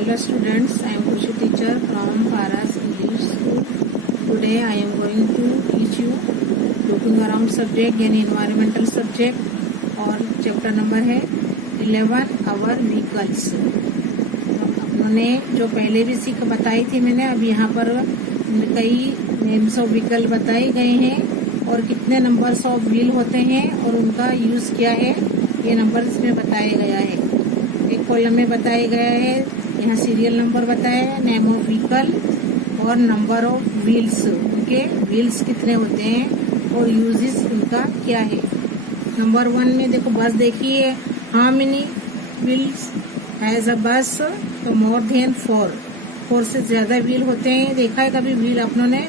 Hello students, I am Khushi teacher from Paras English School. Today I am going to teach you looking around subject यानी environmental subject और chapter number है 11 our vehicles. अपने जो पहले भी सीख बताई थी मैंने, अब यहाँ पर कई नेम्स ऑफ व्हीकल बताए गए हैं और कितने नंबर्स ऑफ व्हील होते हैं और उनका यूज क्या है ये नंबर इसमें बताया गया है। एक कॉलम में बताया गया है, यहाँ सीरियल नंबर बताया है, नेम ऑफ व्हीकल और नंबर ऑफ व्हील्स, उनके व्हील्स कितने होते हैं और यूजेस उनका क्या है। नंबर 1 में देखो बस देखिए, how many wheels has a बस, तो मोर देन 4 से ज्यादा व्हील होते हैं। देखा है कभी व्हील अपनों ने,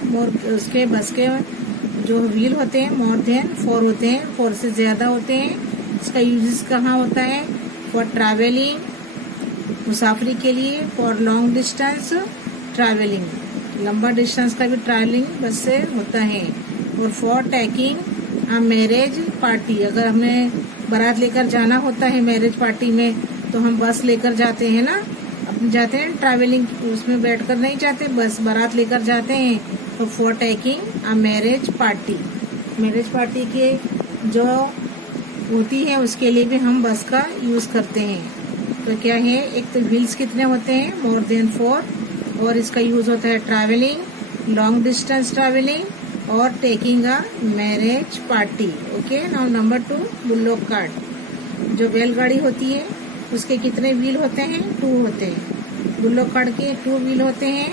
उसके बस के जो व्हील होते हैं मोर देन 4 होते हैं, 4 से ज्यादा होते हैं। इसका यूजेस कहाँ होता है? फॉर ट्रैवलिंग, मुसाफरी के लिए, फॉर लॉन्ग डिस्टेंस ट्रैवलिंग, लंबा डिस्टेंस का भी ट्रैवलिंग बस से होता है, और for taking a marriage party, अगर हमें बारात लेकर जाना होता है मैरिज पार्टी में तो हम बस लेकर जाते हैं ना, अपने जाते हैं ट्रैवलिंग, उसमें बैठकर नहीं जाते, बस बारात लेकर जाते हैं। तो for taking a marriage party, marriage party के जो होती है उसके लिए भी हम बस का यूज करते हैं। तो क्या है, एक तो व्हील्स कितने होते हैं? मोर देन 4, और इसका यूज होता है ट्रैवलिंग, लॉन्ग डिस्टेंस ट्रैवलिंग और taking a marriage party. Okay, now number 2 bullock cart, जो बैलगाड़ी होती है उसके कितने व्हील होते हैं? 2 होते हैं। बुल्लोक कार्ट के 2 व्हील होते हैं।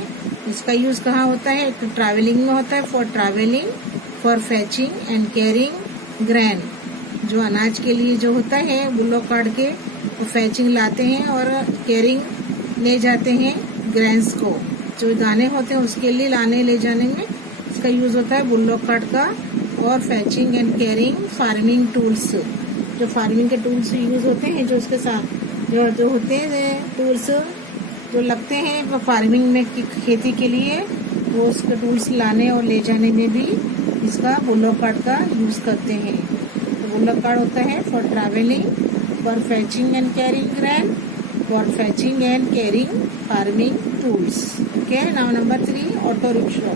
इसका यूज कहाँ होता है? तो ट्रैवलिंग में होता है, for travelling, for fetching and carrying grain, जो अनाज के लिए जो होता है बुल्लोक कार्ट के, वो फैचिंग लाते हैं और कैरिंग ले जाते हैं ग्रेन्स को, जो दाने होते हैं उसके लिए लाने ले जाने में इसका यूज होता है बुल्लोक कार्ट का। और फैचिंग एंड कैरिंग फार्मिंग टूल्स, जो फार्मिंग के टूल्स यूज होते हैं, जो उसके साथ जो होते हैं टूल्स जो लगते हैं फार्मिंग में खेती के लिए, वो उसके टूल्स लाने और ले जाने में भी इसका बुल्लोक कार्ट का यूज करते हैं। बुल्लोक कार्ट होता है for travelling, for फैचिंग and carrying grain, for फैचिंग and carrying farming tools. Okay, now number 3 auto rickshaw.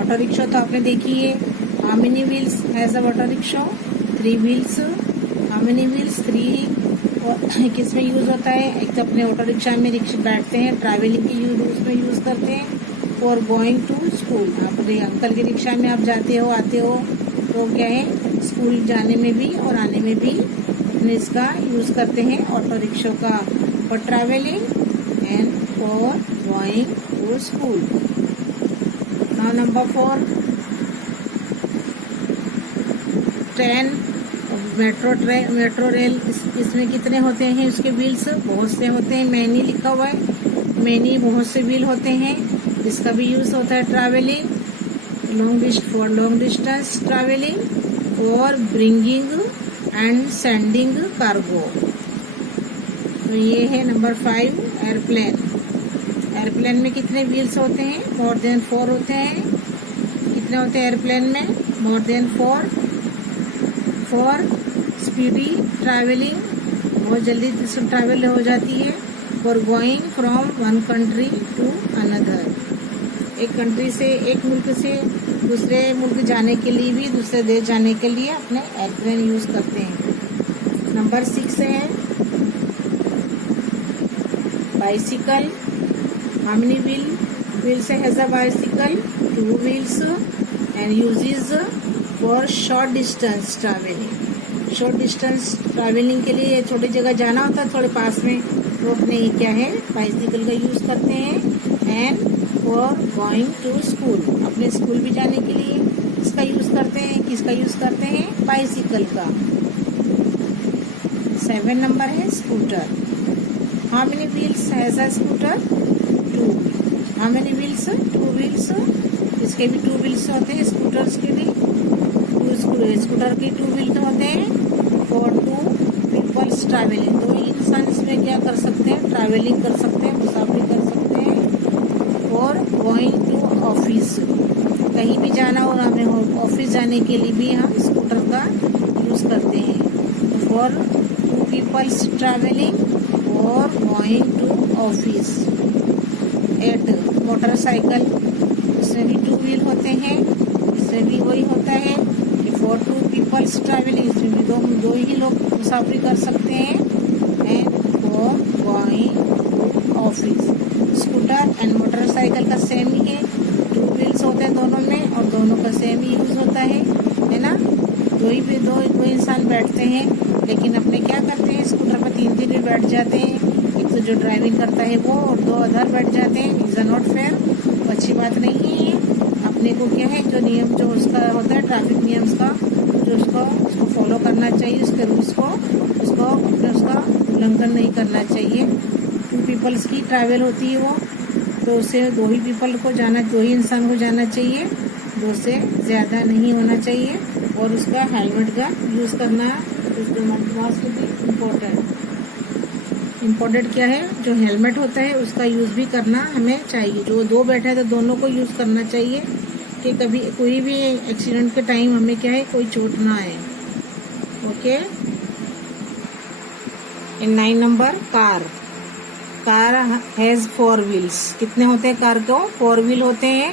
Auto rickshaw तो आपने देखी है, how many wheels has a auto rickshaw? 3 wheels. How many wheels? 3। और किस में यूज होता है? एक तो अपने ऑटो रिक्शा में रिक्शा बैठते हैं, ट्रैवलिंग के यूज उसमें यूज करते हैं, फॉर गोइंग टू स्कूल, अपने अंकल की रिक्शा में आप जाते हो आते हो तो क्या है, स्कूल जाने में भी और आने में भी अपने इसका यूज करते हैं ऑटो रिक्शा का, for travelling and for going to school. Now number 4 train, metro rail, इसमें कितने होते हैं? उसके व्हील्स बहुत से होते हैं, मैनी लिखा हुआ है, मैनी बहुत से व्हील होते हैं। इसका भी यूज होता है travelling, for long distance travelling और ब्रिंगिंग एंड सेंडिंग कार्गो। तो ये है नंबर 5 एयरप्लेन। एयरप्लेन में कितने व्हील्स होते हैं? मोर देन 4 होते हैं। कितने होते हैं एयरप्लेन में? More than 4, for speedy travelling, बहुत जल्दी ट्रैवल हो जाती है, for going from one country to another, एक कंट्री से, एक मुल्क से दूसरे मुल्क जाने के लिए भी, दूसरे देश जाने के लिए अपने एयरप्लेन यूज करते हैं। नंबर 6 है bicycle. How many wheels has a bicycle? 2 wheels and uses for short distance travelling, short distance travelling के लिए छोटी जगह जाना होता है थोड़े पास में, तो अपने क्या है बाइसिकल का यूज करते हैं। And for going to school, अपने स्कूल भी जाने के लिए इसका यूज करते हैं। किसका यूज करते हैं? बाइसिकल का। 7 नंबर है scooter. How many wheels has a scooter? 2। How many wheels? 2 wheels. इसके भी 2 व्हील्स होते हैं, स्कूटर्स के भी। स्कूटर के 2 व्हील होते हैं फॉर 2 पीपल्स ट्रैवलिंग, 2 इंसान इसमें क्या कर सकते हैं? ट्रैवलिंग कर सकते हैं, मुसाफरी कर सकते हैं। और गोइंग टू ऑफिस, कहीं भी जाना और हमें ऑफिस जाने के लिए भी हम स्कूटर का यूज करते हैं। फॉर 2 पीपल्स ट्रैवलिंग और going going to office. 8 motorcycle, इसमें भी 2 व्हील होते हैं, इसमें भी वही होता है कि फॉर 2 पीपल्स ट्रैवलिंग, इसमें भी दो ही लोग मुसाफरी कर सकते हैं। And for going to office. Scooter and motorcycle का सेम ही है, 2 व्हील्स होते हैं दोनों में और दोनों का सेम ही यूज होता है ना। दो इंसान बैठते हैं, लेकिन अपने क्या करते हैं, स्कूटर पर 3 भी बैठ जाते हैं। एक तो जो ड्राइविंग करता है वो और 2 अदर बैठ जाते हैं। इज नॉट फेयर, तो अच्छी बात नहीं है। अपने को क्या है, जो नियम जो उसका होता है ट्रैफिक नियम्स का, जो उसको फॉलो करना चाहिए, उसके रूल्स को उसका उल्लंघन नहीं करना चाहिए। 2 पीपल्स की ट्रैवल होती है वो, तो उससे 2 ही पीपल को जाना, 2 ही इंसान को जाना चाहिए, 2 से ज़्यादा नहीं होना चाहिए। और उसका हेलमेट का यूज़ करना मस्ट बी इम्पोर्टेंट क्या है, जो हेलमेट होता है उसका यूज़ भी करना हमें चाहिए। जो 2 बैठे हैं तो दोनों को यूज़ करना चाहिए कि कभी कोई भी एक्सीडेंट के टाइम हमें क्या है, कोई चोट ना आए। Okay. In 9 number, car has 4 wheels. कितने होते हैं कार को? 4 व्हील होते हैं।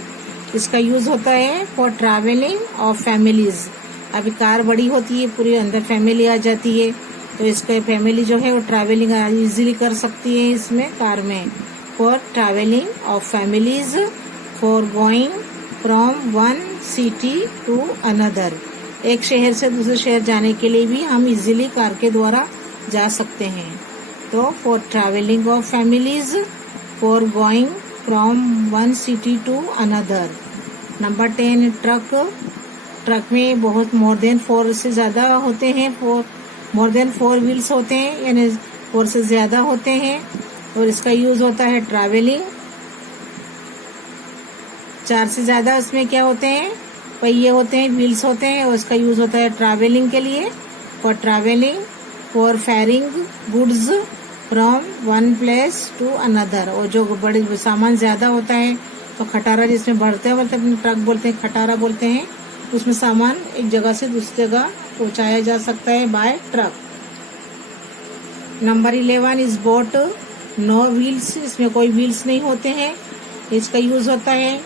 इसका यूज होता है फॉर ट्रैवलिंग ऑफ फैमिलीज। अभी कार बड़ी होती है, पूरी अंदर फैमिली आ जाती है, तो इसका फैमिली जो है वो ट्रैवलिंग इजीली कर सकती है इसमें, कार में। For travelling of families, for going from one city to another. एक शहर से दूसरे शहर जाने के लिए भी हम इजीली कार के द्वारा जा सकते हैं। तो for travelling of families, for going from one city to another. Number 10, truck में बहुत मोर देन 4 से ज़्यादा होते हैं, मोर देन 4 व्हील्स होते हैं, यानी 4 से ज़्यादा होते हैं, और इसका यूज़ होता है ट्रैवलिंग। 4 से ज़्यादा उसमें क्या होते हैं, पहिए होते हैं, व्हील्स होते हैं, और इसका यूज़ होता है ट्रैवलिंग के लिए, for travelling, for ferrying goods from one place to another. और जो बड़े सामान ज़्यादा होता है तो खटारा, जिसमें बढ़ते हैं ट्रक बोलते हैं, खटारा बोलते हैं, उसमें सामान एक जगह से दूसरी जगह पहुंचाया जा सकता है by truck. Number 11 is boat, no wheels. इसमें कोई व्हील्स नहीं होते हैं। इसका यूज होता है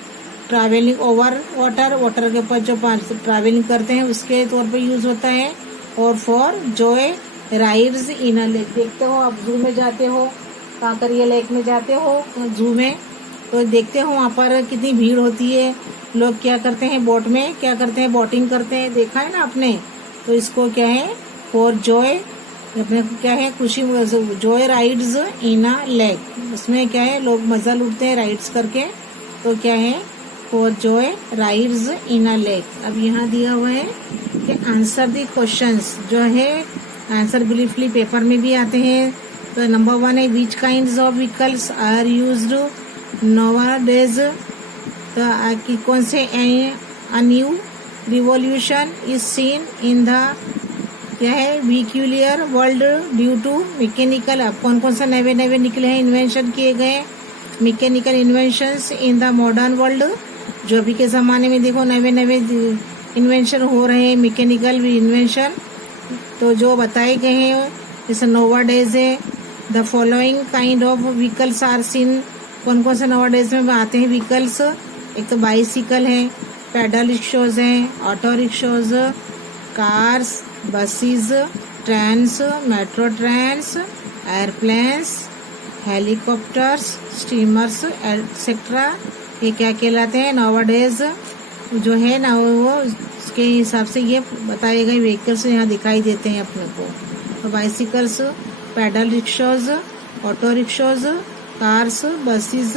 ट्रैवलिंग ओवर वाटर के ऊपर जो ट्रैवलिंग करते हैं उसके तौर पर यूज होता है। और for Joy rides in a lake. देखते हो आप जू में जाते हो, कांकरिया लेक में जाते हो जू में, तो देखते हो वहाँ पर कितनी भीड़ होती है। लोग क्या करते हैं, बोट में क्या करते हैं, बोटिंग करते हैं, देखा है ना आपने। तो इसको क्या है, फॉर जॉय, अपने क्या है, खुशी, जॉय राइड्स इन अ लेक। उसमें क्या है, लोग मजा लूटते हैं राइड्स करके, तो क्या है, for Joy rides in a lake. अब यहाँ दिया हुआ है कि आंसर द क्वेश्चंस, जो है आंसर ब्रीफली पेपर में भी आते हैं। तो नंबर 1 है, which kinds of vehicles are used nowadays. तो कौन से a new revolution is seen in the क्या है, vehicular world due to mechanical. अब कौन कौन से नए नए निकले हैं, इन्वेंशन किए गए mechanical inventions in the modern world. जो अभी के ज़माने में देखो नए नए इन्वेंशन हो रहे हैं, मैकेनिकल इन्वेंशन, तो जो बताए गए हैं जैसे नोवाडेज है। The following kind of vehicles are seen. कौन कौन से नोवाडेज में आते हैं व्हीकल्स, एक तो बाइसिकल है, पैडल रिक्शोज हैं, auto rickshaws, cars, buses, trains, metro trains, airplanes, helicopters, steamers etcetera. ये क्या कहलाते हैं, नोवाडेज जो है ना, वो उसके हिसाब से ये बताए गए व्हीकल्स यहाँ दिखाई देते हैं अपने को। तो bicycles, pedal rickshaws, auto rickshaws, cars, buses,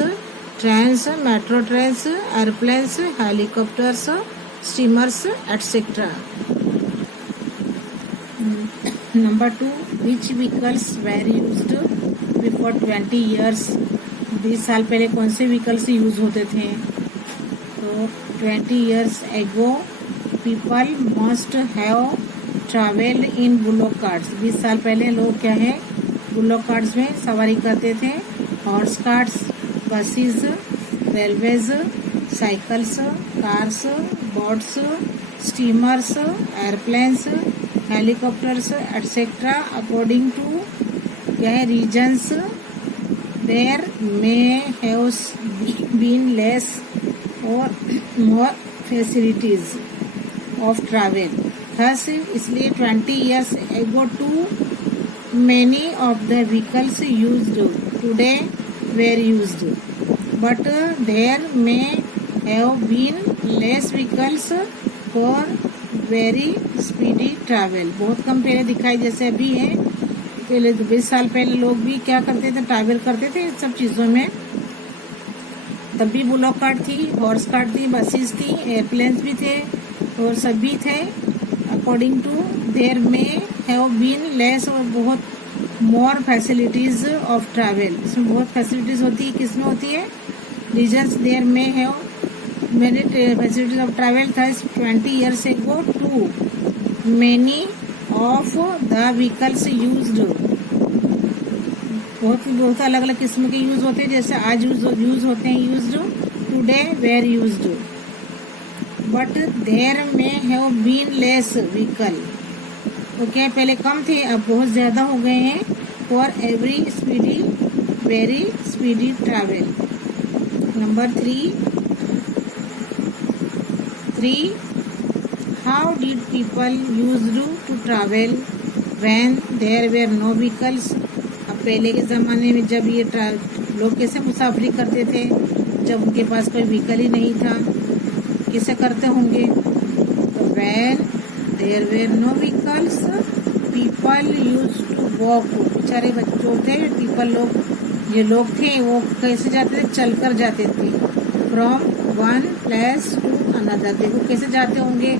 trains, metro trains, airplanes, helicopters, steamers etcetera. Number 2, which vehicles were used before 20 years. 20 साल पहले कौन से व्हीकल्स यूज होते थे। तो 20 years ago people must have traveled in bullock carts। 20 साल पहले लोग क्या है, बुलोक कार्ट्स में सवारी करते थे। Horse carts, buses, railways, cycles, cars, boats, steamers, airplanes, helicopters etcetera according to क्या है, regions there may have been less और more facilities of travel. Thus इसलिए 20 years ago too many of the vehicles used today were used, but there may have been less vehicles for very speedy travel। बहुत कम पहले दिखाई जैसे अभी है, पहले 20 साल पहले लोग भी क्या करते थे, ट्रैवल करते थे इन सब चीज़ों में। तब भी बुलॉक कार्ट थी, हॉर्स कार्ट थी, बसेस थी, एयरप्लेन्स भी थे और सब भी थे। अकॉर्डिंग टू देयर में हैव बीन लेस और बहुत मोर फैसिलिटीज ऑफ ट्रैवल। इसमें बहुत फैसिलिटीज होती है, किसमें होती है? रीजन्स देयर में have many facilities of travel. था 20 years ago too many of the vehicles used. बहुत अलग अलग किस्म के यूज होते हैं, जैसे आज यूज होते हैं used, today were used, but there में have been less vehicle. Okay, पहले कम थे अब बहुत ज्यादा हो गए हैं। For every speedy very speedy travel. Number 3 how did people used to travel when there were no vehicles. अब पहले के ज़माने में जब ये लोग कैसे मुसाफरी करते थे, जब उनके पास कोई व्हीकल ही नहीं था, कैसे करते होंगे? तो when there were no vehicles people use to walk. बेचारे बच्चों थे, पीपल लोग ये लोग थे वो कैसे जाते थे? चलकर जाते थे। From one place to another. देखो कैसे जाते होंगे,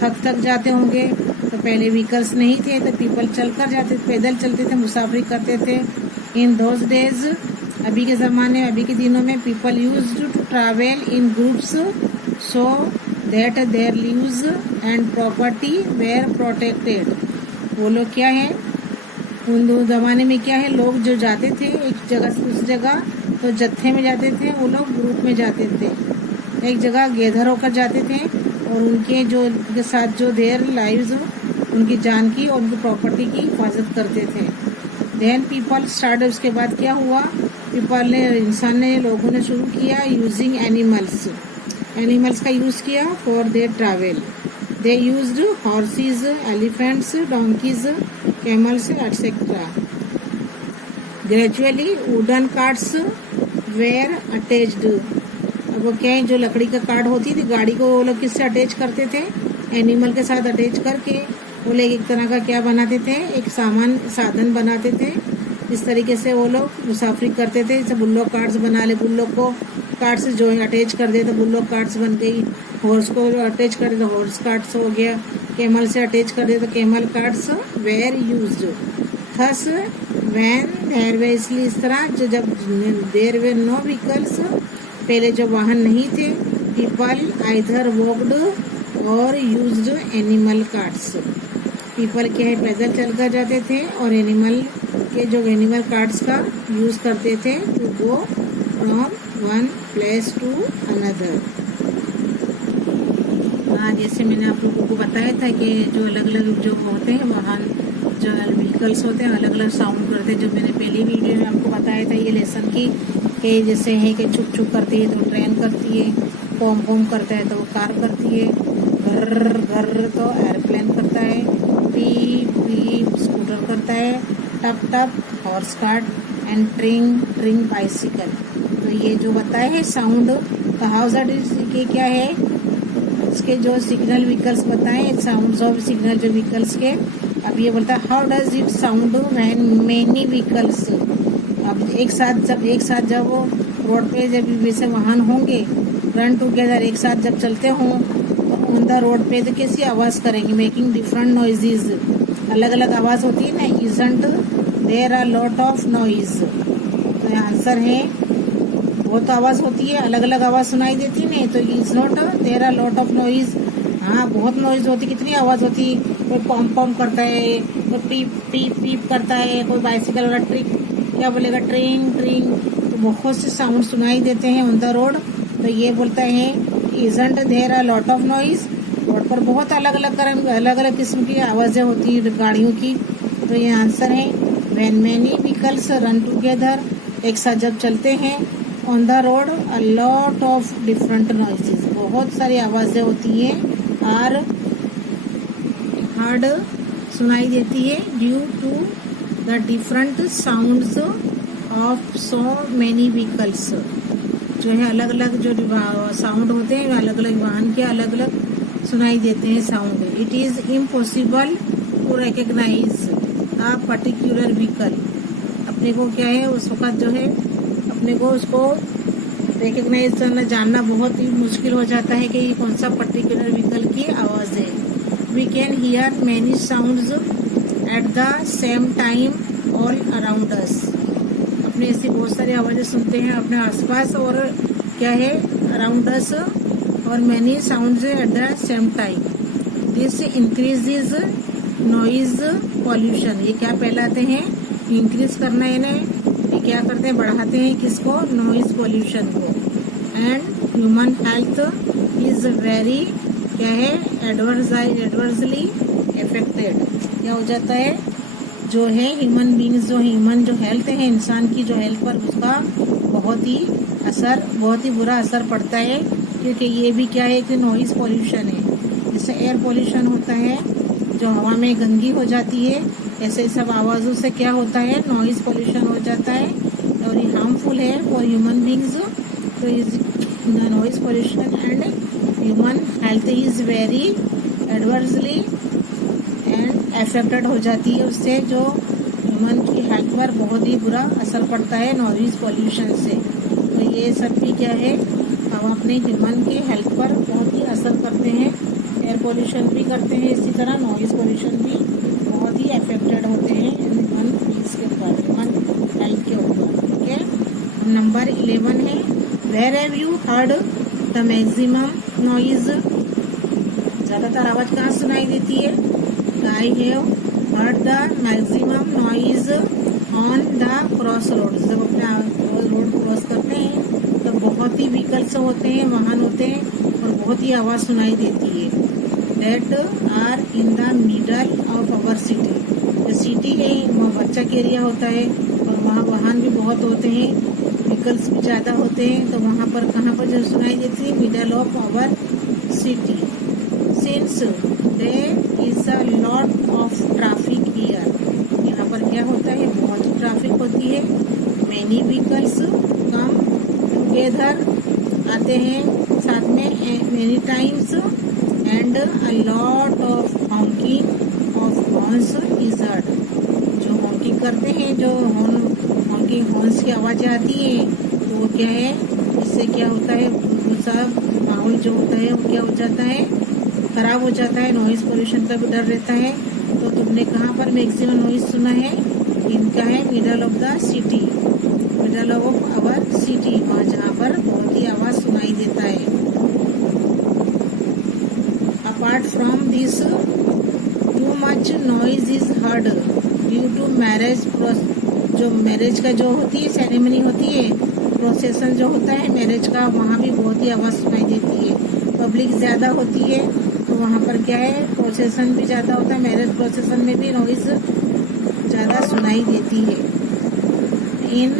थक जाते होंगे। तो पहले व्हीकल्स नहीं थे तो पीपल चलकर जाते, पैदल चलते थे, मुसाफरी करते थे। इन दोज डेज, अभी के ज़माने में, अभी के दिनों में, people used to travel in groups so that their lives and property were protected. वो लोग क्या है, उन दो ज़माने में क्या है, लोग जो जाते थे एक जगह से दूसरी जगह तो जत्थे में जाते थे, वो लोग ग्रुप में जाते थे, एक जगह गैदर होकर जाते थे और उनके जो उनके साथ जो देयर लाइव्स, उनकी जान की और उनकी प्रॉपर्टी की हिफाजत करते थे। देन पीपल स्टार्ट, उसके बाद क्या हुआ, पीपल ने, इंसान ने, लोगों ने शुरू किया यूजिंग एनिमल्स का यूज़ किया for their travel. They used horses, elephants, donkeys, camels etcetera. Gradually wooden carts were attached. अब वो क्या है, जो लकड़ी का कार्ट होती थी गाड़ी को, वो लोग किससे अटैच करते थे? एनिमल के साथ अटैच करके वो लोग एक तरह का क्या बनाते थे, एक साधन बनाते थे। इस तरीके से वो लोग मुसाफरी करते थे। जैसे बुल्लोक कार्ट्स बना ले, बुल्लोक को कार्ट से जो अटैच कर दे तो बुल्लोक कार्ट्स बन गई। हॉर्स को अटैच कर दे तो हॉर्स कार्ट्स हो गया। कैमल से अटैच कर दे तो camel carts were used. Thus van their way, इसलिए इस तरह जो जब देयर वे नो व्हीकल्स, पहले जो वाहन नहीं थे, पीपल आइदर वॉक्ड और यूज्ड एनिमल कार्ट्स। पीपल क्या है, पैदल चलकर जाते थे और एनिमल कार्ट्स का यूज करते थे to go from one place to another. हाँ, जैसे मैंने आप लोगों को बताया था कि जो अलग अलग जो होते हैं वाहन, जो व्हीकल्स होते हैं, अलग अलग साउंड करते हैं। जो मैंने पहली वीडियो में आपको बताया था ये लेसन की, कि जैसे है कि छुक छुक करती है तो ट्रेन करती है, पोम पोम करता है तो वो कार करती है, घर घर तो एयरप्लेन करता है, पीप पीप स्कूटर करता है, टप टप हॉर्स कार्ट एंड ट्रिंग ट्रिंग बाइसिकल। तो ये जो बताया है साउंड, तो हाउस के क्या है, इसके जो सिग्नल व्हीकल्स बताए, साउंड्स ऑफ सिग्नल जो व्हीकल्स के। अब ये बोलता है how does it sound when many vehicles. अब एक साथ जब वो रोड पे जब वैसे वाहन होंगे रन टुगेदर, एक साथ जब चलते हों तो ऑन द रोड पे तो कैसी आवाज़ करेंगे, मेकिंग डिफरेंट नॉइजेज, अलग अलग आवाज़ होती है ना। Isn't there are lot of noise. तो आंसर है वो तो आवाज़ होती है, अलग अलग आवाज़ सुनाई देती है नहीं, तो is not there are lot of noise. हाँ, बहुत नॉइज होती, कितनी आवाज़ होती है, कोई पॉम पॉम करता है, कोई पीप पीप पीप करता है, कोई बाइसिकल वाला ट्रिक क्या बोलेगा, ट्रिंग ट्रिंग, तो बहुत से साउंड सुनाई देते हैं ऑन द रोड। तो ये बोलता है isn't there are lot of noise. Road पर बहुत अलग अलग किस्म की आवाज़ें होती हैं गाड़ियों की। तो ये आंसर है when many vehicles run together, एक साथ जब चलते हैं on the road a lot of different noises, बहुत सारी आवाज़ें होती हैं आर हर्ड सुनाई देती है due to the different sounds of so many vehicles, जो है अलग अलग जो साउंड होते हैं अलग अलग वाहन के अलग अलग सुनाई देते हैं sound. It is impossible to recognise a particular vehicle, अपने को क्या है उस वक्त जो है अपने को उसको रिकग्नाइज करना जानना बहुत ही मुश्किल हो जाता है कि ये कौन सा पर्टिकुलर व्हीकल की आवाज़ है। We can hear many sounds at the same time all around us, अपने ऐसी बहुत सारी आवाज़ें सुनते हैं अपने आसपास और क्या है अराउंड अस, और many sounds at the same time. This increases noise pollution, ये क्या कहलाते हैं, इंक्रीज करना है इन्हें, ये क्या करते हैं बढ़ाते हैं किसको, नॉइज पॉल्यूशन को। And human health is very क्या है एडवर्सली अफेक्टेड, क्या हो जाता है जो है ह्यूमन बींग्स जो ह्यूमन जो हेल्थ है इंसान की जो हेल्थ पर उसका बहुत ही बुरा असर पड़ता है, क्योंकि ये भी क्या है कि नॉइज पॉल्यूशन है। जैसे एयर पॉल्यूशन होता है जो हवा में गंदगी हो जाती है, ऐसे सब आवाज़ों से क्या होता है नॉइज पॉल्यूशन हो जाता है और ये हार्मफुल है फॉर ह्यूमन बींग्स। तो is noise pollution and human health is very adversely and affected हो जाती है, उससे जो ह्यूमन की हेल्थ पर बहुत ही बुरा असर पड़ता है नॉइज पॉल्यूशन से। तो ये सब भी क्या है हम अपने ह्यूमन के हेल्थ पर बहुत ही असर करते हैं, एयर पॉल्यूशन भी करते हैं, इसी तरह नॉइज पॉल्यूशन भी बहुत ही अफेक्टेड होते हैं ह्यूमन के ऊपर, ह्यूमन हेल्थ के ऊपर। ठीक है, नंबर 11 है where have you heard the maximum noise, ज़्यादातर आवाज़ कहाँ सुनाई देती है, I have heard the maximum noise on the cross road, जब अपने रोड क्रॉस करते हैं तो बहुत ही व्हीकल्स होते हैं, वाहन होते हैं और बहुत ही आवाज़ सुनाई देती है। That are in the middle of our city, जो सिटी है वहाँ बच्चा के एरिया होता है और वहाँ वाहन भी बहुत होते हैं, व्हीकल्स भी ज़्यादा होते हैं, तो वहाँ पर कहाँ पर जो सुनाई देती है middle of our city. Since there is a lot of traffic here, यहाँ पर क्या होता है बहुत ही ट्रैफिक होती है, मैनी व्हीकल्स कम टुगेदर आते हैं साथ में many times and a lot of honking of horns is heard, जो हॉन्किंग करते हैं जो हॉन्किंग हॉर्न्स की आवाज़ें आती है तो वो क्या है इससे क्या होता है दूसरा माहौल जो होता है वो क्या हो जाता है खराब हो जाता है, नॉइज पोल्यूशन का भी डर रहता है। तो तुमने कहाँ पर मैक्सिमम नॉइज सुना है, इनका है middle of the city, middle of our city, वहाँ जहाँ पर बहुत ही आवाज़ सुनाई देता है। Apart from this too much noise is heard due to marriage, जो मैरिज का जो होती है सेरेमनी होती है, प्रोसेसन जो होता है मैरिज का, वहाँ भी बहुत ही आवाज़ सुनाई देती है, पब्लिक ज़्यादा होती है तो वहाँ पर क्या है प्रोसेसन भी ज़्यादा होता है, मैरिज प्रोसेसन में भी नॉइज़ ज़्यादा सुनाई देती है। इन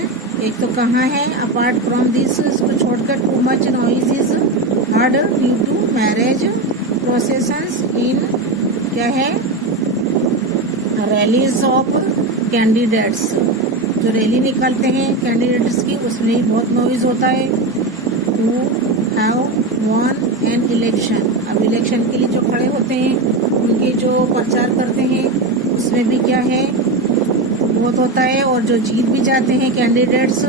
एक तो कहाँ है अपार्ट फ्रॉम दिस, इसको छोड़कर too much noise is heard due to marriage processions in क्या है रैलीज ऑफ कैंडिडेट्स, जो रैली निकालते हैं कैंडिडेट्स की उसमें ही बहुत नॉइज होता है। To have one an election, अब इलेक्शन के लिए जो खड़े होते हैं उनके जो प्रचार करते हैं उसमें भी क्या है बहुत होता है, और जो जीत भी जाते हैं कैंडिडेट्स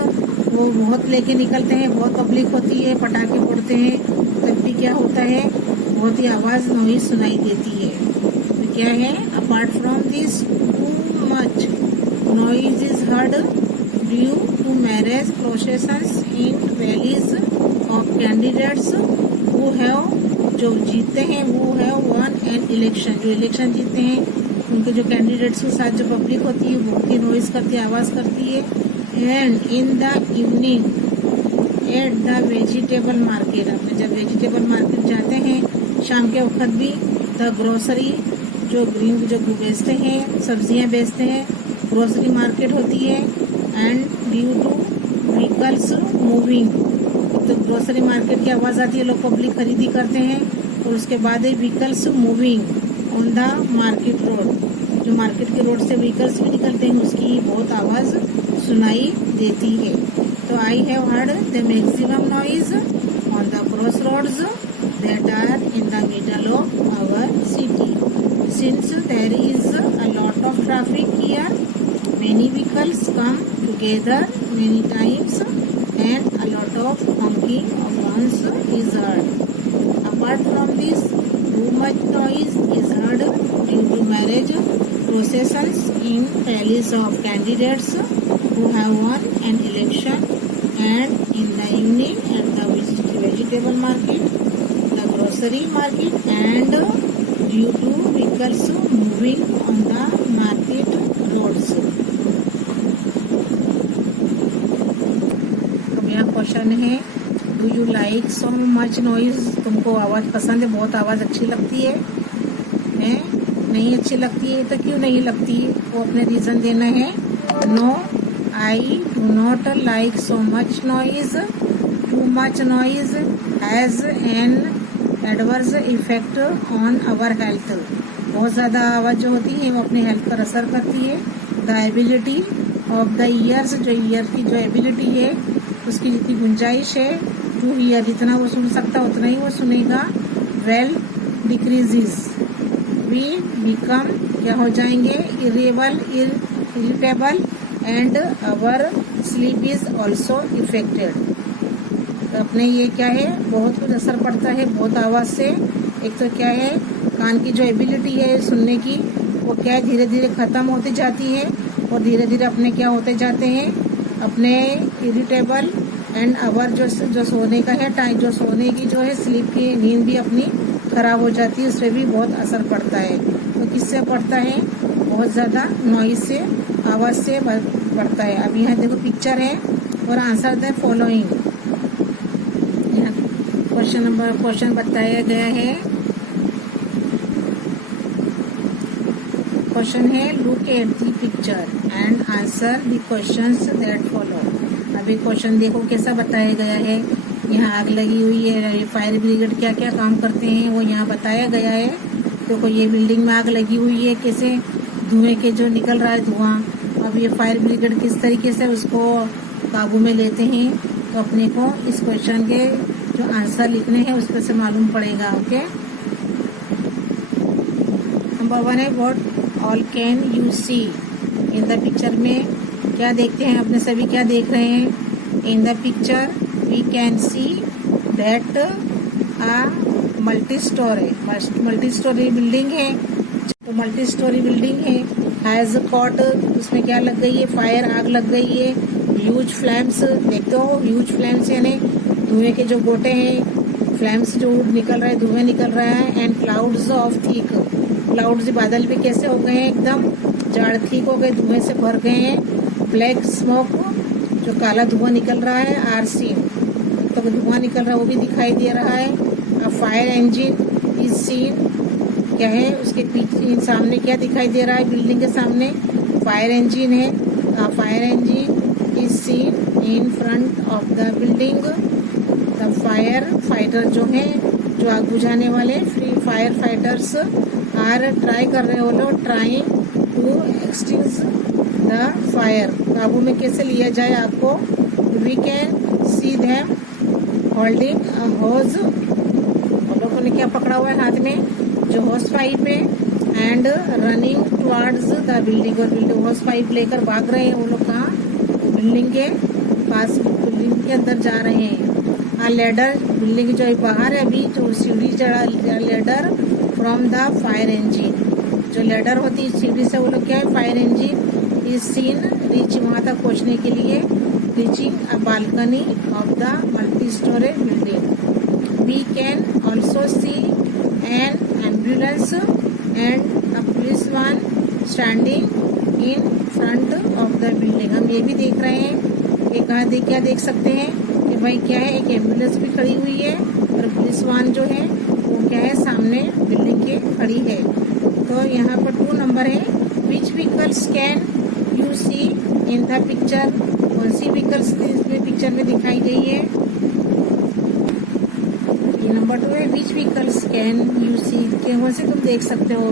वो बहुत लेके निकलते हैं, बहुत पब्लिक होती है, पटाखे फोड़ते हैं, तब भी क्या होता है बहुत ही आवाज़ नॉइज सुनाई देती है। तो क्या है apart from this too much noise is heard due to marriage processions in rallies of candidates वो हैव, जो जीतते हैं वो है वन एन इलेक्शन, जो इलेक्शन जीतते हैं उनके जो कैंडिडेट्स के साथ जो पब्लिक होती है बहुत ही नॉइज करती है, आवाज़ करती है। And in the evening at the vegetable market, अपने जब वेजिटेबल मार्केट जाते हैं शाम के वक्त भी, द ग्रोसरी जो ग्रीन जो बेचते हैं सब्जियां बेचते हैं, ग्रोसरी मार्केट होती है। And due two vehicles moving. तो ग्रोसरी मार्केट की आवाज़ आती है, लोग पब्लिक खरीदी करते हैं, और उसके बाद है vehicles moving on the market road. जो मार्केट के रोड से व्हीकल्स भी निकलते हैं उसकी बहुत आवाज़ सुनाई देती है। तो I have heard the maximum noise on the cross roads that are in the middle of our city. Since there is a lot of traffic here, many vehicles come together many times and a lot of honking of horns is heard. Apart from this, too much noise is heard due to marriage processions in palace of candidates who have won an election, and in the evening at the vegetable market, grocery market, and due to vehicles moving on the market roads. अब यहाँ question है, do you like so much noise? तुमको आवाज़ पसंद है, बहुत आवाज़ अच्छी लगती है? नहीं अच्छी लगती है तो क्यों नहीं लगती? वो अपने रीज़न देना है। No, I do not like so much noise. Too much noise has an adverse effect on our health. बहुत ज़्यादा आवाज़ जो होती है वो अपने हेल्थ पर असर करती है। The ability of the years, जो ईयर की जो एबिलिटी है उसकी जितनी गुंजाइश है, टू ईयर जितना वो सुन सकता उतना ही वो सुनेगा, वेल डिक्रीजेस। वी बिकम क्या हो जाएंगे? Irritable and our sleep is also affected. अपने ये क्या है, बहुत कुछ असर पड़ता है बहुत आवाज़ से। एक तो क्या है, कान की जो एबिलिटी है सुनने की वो क्या है धीरे धीरे ख़त्म होती जाती है, और धीरे धीरे अपने क्या होते जाते हैं, अपने इरिटेबल एंड आवर जो सोने का है टाइम, जो सोने की जो है स्लीप की नींद भी अपनी ख़राब हो जाती है, उससे भी बहुत असर पड़ता है। तो किससे पड़ता है? बहुत ज़्यादा नॉइज से, आवाज़ से पड़ता है। अब यहाँ देखो पिक्चर है और आंसर द फॉलोइंग। क्वेश्चन बताया गया है। क्वेश्चन है, look at the picture and answer the questions that follow. अभी क्वेश्चन देखो कैसा बताया गया है। यहाँ आग लगी हुई है, फायर ब्रिगेड क्या क्या काम करते हैं वो यहाँ बताया गया है। देखो ये बिल्डिंग में आग लगी हुई है, कैसे धुएं के जो निकल रहा है धुआं। अब ये फायर ब्रिगेड किस तरीके से उसको काबू में लेते हैं, तो अपने को इस क्वेश्चन के जो आंसर लिखने हैं उस पर से मालूम पड़ेगा। ओके, नंबर 1 है, what all can you see in the picture. में क्या देखते हैं अपने सभी, क्या देख रहे हैं? In the picture we can see that a multi storey building है। तो मल्टी स्टोरी बिल्डिंग है, हैज कॉट, उसमें क्या लग गई है? फायर, आग लग गई है। ह्यूज फ्लैम्स, देखते हो ह्यूज फ्लैम्स यानी धुएं के जो गोटे हैं, फ्लैम्स जो निकल रहा है, धुएं निकल रहा है। And clouds of thick, clouds बादल भी कैसे हो गए हैं? एकदम जाड़ थिक हो गए, धुएं से भर गए हैं। ब्लैक स्मोक, जो काला धुआं निकल रहा है, आर सीन, तो धुआं निकल रहा है वो भी दिखाई दे रहा है। A fire engine is scene, क्या है उसके पीछे सामने क्या दिखाई दे रहा है? बिल्डिंग के सामने फायर इंजन है। A fire engine is seen in front of the building. The fire fighter जो है, जो आग बुझाने वाले free fire fighters are try कर रहे हो लोग, trying to extinguish the fire. काबू में कैसे लिया जाए आग को? We can see them holding a hose, हम लोगों ने क्या पकड़ा हुआ है हाथ में? जो होस पाइप है। And running towards the building, और बिल्डिंग होस पाइप लेकर भाग रहे हैं वो लोग। कहाँ? बिल्डिंग के पास, बिल्डिंग के अंदर जा रहे हैं। आ लेडर, बिल्डिंग जो बाहर है अभी, जो सीढ़ी चढ़ा ladder from the fire engine, जो लेडर होती है सीढ़ी से, वो लोग क्या है? Fire engine is seen reach, वहाँ तक पहुँचने के लिए reaching a balcony of the multi storey building. We can also see an ambulance and a police van standing in front of the building. हम ये भी देख रहे हैं कि कहाँ क्या देख सकते हैं कि भाई क्या है, एक एम्बुलेंस भी खड़ी हुई है और पुलिस वैन जो है वो क्या है सामने बिल्डिंग के खड़ी है। तो यहाँ पर 2 नंबर है, which vehicles can you see in the picture. कौन सी व्हीकल्स इसमें पिक्चर पिक्चर में दिखाई गई है। ये नंबर 2 है, which vehicles can you see, कौन से तुम देख सकते हो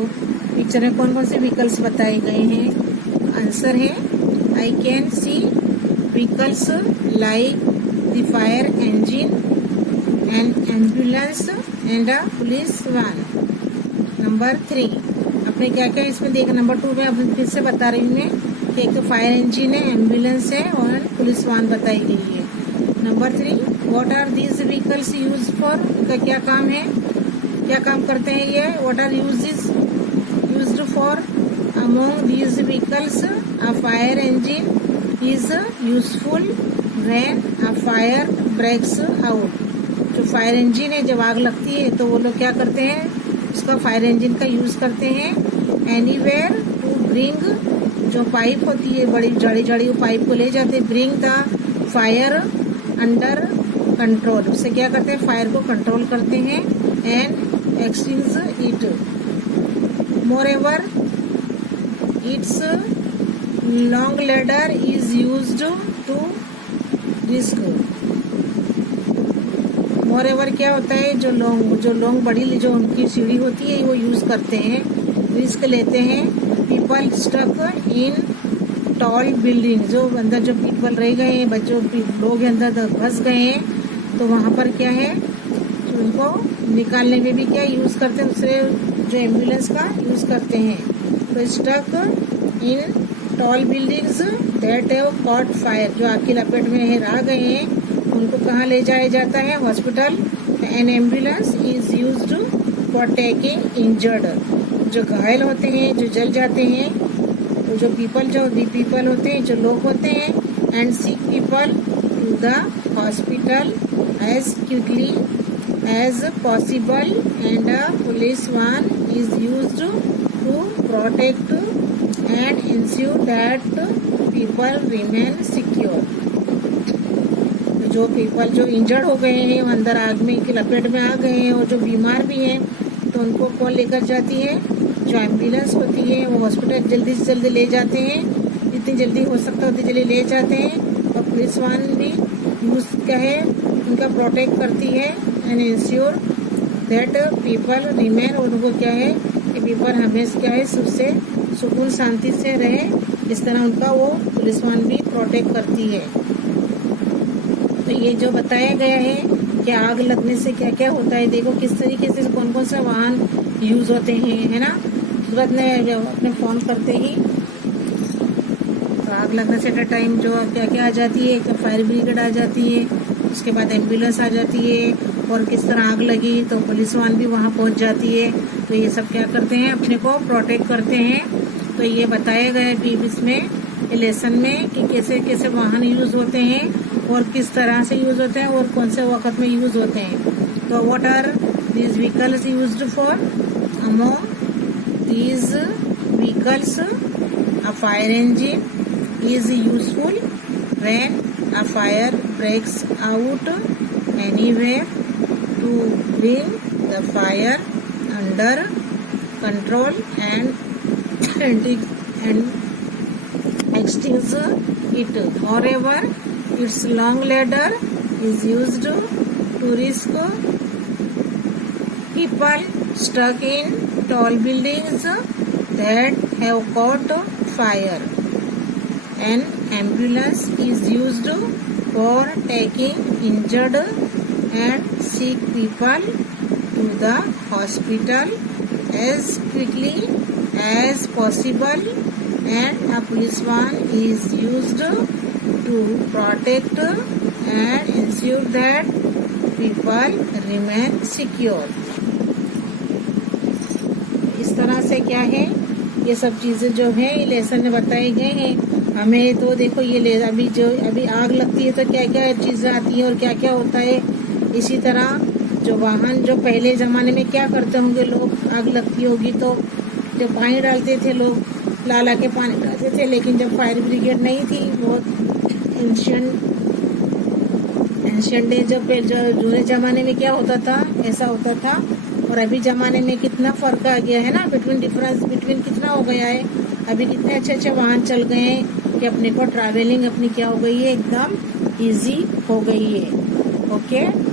पिक्चर में, कौन कौन से व्हीकल्स बताए गए हैं। आंसर है I can see vehicles like the fire engine and ambulance and a police van. Number 3, अपने क्या क्या इसमें देख, नंबर 2 में अब फिर से बता रही हूँ मैं कि एक तो फायर इंजन है, एम्बुलेंस है और पुलिस वैन बताई गई है। Number 3, what are these vehicles use for, इनका क्या काम है, क्या काम करते हैं ये। What are used for, among these vehicles a fire engine is useful when a fire breaks out. जो फायर इंजन है, जब आग लगती है तो वो लोग क्या करते हैं, उसका फायर इंजन का यूज करते हैं। एनीवेयर टू ब्रिंग, जो पाइप होती है बड़ी जड़ी वो पाइप को ले जाते हैं, bring the fire under control, उससे क्या करते हैं, फायर को कंट्रोल करते हैं। And extinguish it, moreover its long ladder is used to risk. Moreover क्या होता है, जो लॉन्ग बड़ी जो उनकी सीढ़ी होती है वो यूज करते हैं, रिस्क लेते हैं। People stuck in tall building, जो अंदर जो पीपल रह गए हैं, बच्चों लोग अंदर फंस गए हैं, तो वहाँ पर क्या है, उनको निकालने में भी क्या यूज करते हैं, दूसरे जो एम्बुलेंस का यूज करते हैं। तो stuck in tall buildings that have caught fire, जो आग की लपेट में आ गए हैं उनको कहाँ ले जाया जाता है, hospital. N ambulance is used for taking injured, जो घायल होते हैं, जो जल जाते हैं, तो जो पीपल होते हैं, जो लोग होते हैं, and sick people to the hospital as quickly as possible and a police van is used to protect and ensure that people remain secure. जो पीपल जो इंजर्ड हो गए हैं, वो अंदर आग में की लपेट में आ गए हैं, और जो बीमार भी हैं, तो उनको कौन लेकर जाती है, जो एम्बुलेंस होती है, वो हॉस्पिटल जल्दी से जल्दी ले जाते हैं, जितनी जल्दी हो सकता है उतनी जल्दी ले जाते हैं। और पुलिस वाहन भी यूज क्या है, उनका प्रोटेक्ट करती है and ensure that people remain, और उनको क्या है कि पीपल हमेशा क्या है सबसे सुकून शांति से रहे, इस तरह उनका वो पुलिस वाहन भी प्रोटेक्ट करती है। तो ये जो बताया गया है कि आग लगने से क्या क्या होता है, देखो किस तरीके से कौन कौन से वाहन यूज होते हैं, है ना। तुरंत ने अपने फोन करते ही तो आग लगने से एट टाइम जो क्या क्या आ जाती है, तो फायर ब्रिगेड आ जाती है, उसके बाद एम्बुलेंस आ जाती है, और किस तरह आग लगी तो पुलिस वाहन भी वहाँ पहुँच जाती है। तो ये सब क्या करते हैं, अपने को प्रोटेक्ट करते हैं। तो ये बताया गया है इसमें लेसन में कि कैसे कैसे वाहन यूज होते हैं और किस तरह से यूज होते हैं और कौन से वक्त में यूज होते हैं। तो what are these vehicles used for, among these vehicles a fire engine is useful when a fire breaks out anywhere to bring the fire under control and extinguish it. Moreover, its long ladder is used to risk people stuck in tall buildings that have caught fire. An ambulance is used for taking injured and sick people to the hospital as quickly as possible, and a police van is used to protect and ensure that people remain secure. इस तरह से क्या है, ये सब चीजें जो है लेसन में बताए गए हैं हमें। तो देखो ये अभी आग लगती है तो क्या क्या चीजें आती है और क्या क्या होता है। इसी तरह जो वाहन जो पहले जमाने में क्या करते होंगे लोग, आग लगती होगी तो जो पानी डालते थे लोग, ला के पानी डालते थे। लेकिन जब फायर ब्रिगेड नहीं थी, बहुत एंशियंट डे जो जूने जमाने में क्या होता था, ऐसा होता था। और अभी जमाने में कितना फर्क आ गया है ना, डिफरेंस कितना हो गया है। अभी कितने अच्छे अच्छे वाहन चल गए हैं कि अपने को ट्रैवलिंग अपनी क्या हो गई है, एकदम इजी हो गई है. ओके.